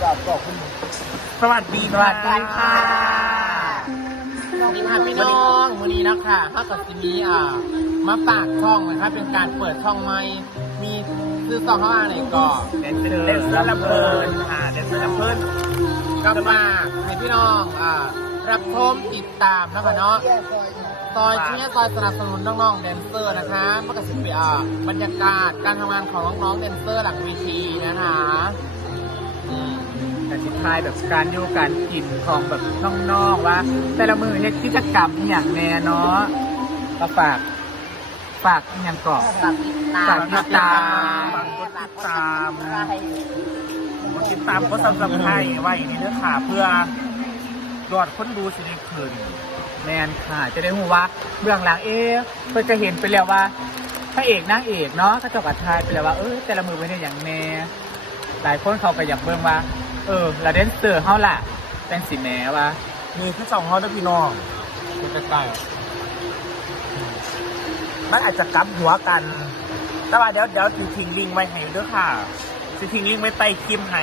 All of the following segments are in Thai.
สวัสดีสวัสดีค่ะสวัสดีค่ะพี่น้องมือนี้นะคะถ้ากับทีนี้อ่า มาปากช่องนะคะเป็นการเปิดช่องใหม่มีซื้อซองเข้ามาไหนก่อนเดนเซอร์เดนเซอร์ลำเพลินค่ะเดนเซอร์ลำเพลินก็มาให้พี่น้องอ่ารับชมติดตามนะคะเนาะซอยเชียร์ซอยสนับสนุนน้องๆแดนเซอร์นะคะเมื่อกี้สิบปีอ่าบรรยากาศการทำงานของน้องๆแดนเซอร์หลังเวทีนะคะอืมแต่ สุดท้ายแบบการอยู่การกินของแบบน้องๆว่า แต่ละมือเฮ็ดกิจกรรมอหย่างแน่เนาะก็ฝากฝากอหย่างก่อนฝากติดตามฝากติดตามฝากกดติดตามกดติดตามก็ซับสไครต์ไว้ในเนื้อขาเพื่อยอดคนดูสิได้คืนแมนค่ะ จะได้รู้ว่าเบื้องหลังเอ๊ะเพื่อจะเห็นไปแล้วว่าพระเอกนางเอกเนาะก็จบกับทายไปแล้วว่าเออแต่ละมือเป็นอย่างแน่หลายคนเขาก็อยากเบิ่งว่า เออลาเดนเซอร์เฮาล่ะเป็นสีแหนว่ามีคือสองเขาด้วยพี่น้องมันจะใกล้มันอาจจะกลับหัวกัน แต่ว่าเดี๋ยวเดี๋ยวสิทิ้งลิงก์ไว้ให้ด้วยค่ะสิทิ้งลิงก์ไว้ใต้คลิปให้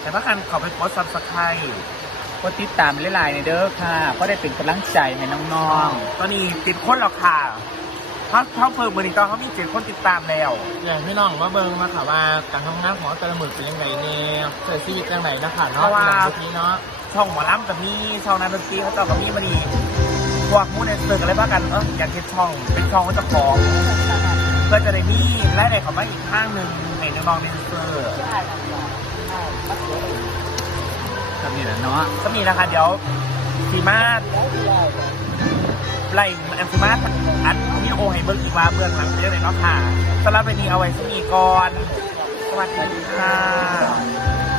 แต่ถ้าคันเขาไปกดซับสไครต์ก็ติดตามหลายๆในเด้อค่ะ ก็ได้เป็นกำลังใจให้น้องตอนนี้ติดคนแล้วค่ะ เขาเขาเพิ่มมือนี้ก็เขามีเจ็ดคนติดตามแล้ว อย่างพี่น้องมาเบิ่งมาค่ะว่าการทำงานของแต่ละมือเป็นยังไงเนี่ยใส่ชีวิตยังไงนะคะเนาะหลังจากนี้เนาะช่องหมอลำกับมีช่องนักดนตรีเขาเจ้ากับมีมาดีพวกมูนเนสเตอร์กันเลยว่ากันเอออยากเก็บช่องเป็นช่องว่าเจะของเพื่อจะได้มีรายได้เข้ามาอีกข้างหนึ่งให้น้องๆเดนเซอร์ๆแบบนี้แหละเนาะ ก็มีนะคะเดี๋ยวสีมา ไล่แอมซีมาอัดวิดีโอให้เบิ้งอีกว่าเบื้องหลังเป็นยังไงเนาะค่ะสำหรับวันนี้เอาไว้ที่นี่ก่อน สวัสดีค่ะ